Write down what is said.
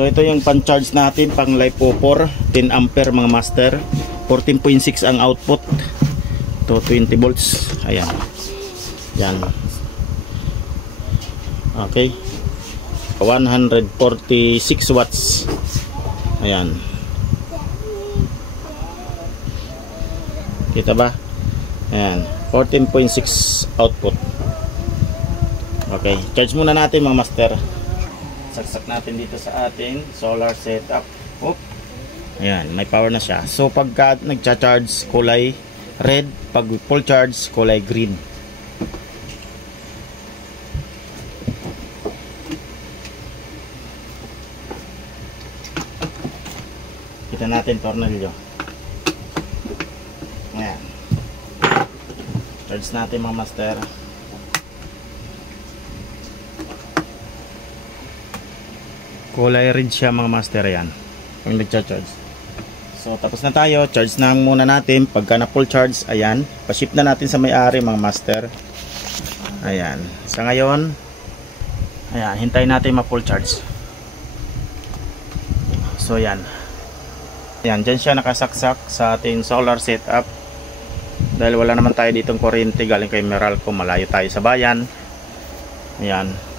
So ito yung pan-charge natin pang LiPo4, 10 ampere mga master. 14.6 ang output to 20 volts. Ayan. Yan. Okay. 146 watts. Ayan. Kita ba? Ayan. 14.6 output. Okay. Charge muna natin mga master. Saksak natin dito sa ating solar setup. Oop. Ayan. May power na siya. So pagka nagcha-charge, kulay red. Pag full charge, kulay green. Kita natin tornilyo. Ayan. Charge natin mga master. Kulay red siya mga master. Yan pag nagcha-charge. So tapos na tayo. Charge na muna natin. Pagka na full charge, ayan, pa-ship na natin sa may-ari mga master. Ayan. Sa ngayon, ayan, hintayin natin ma-full charge. So yan. Ayan, dyan siya nakasaksak sa ating solar setup. Dahil wala naman tayo ditong kuryente galing kay Meralco, malayo tayo sa bayan. Ayan.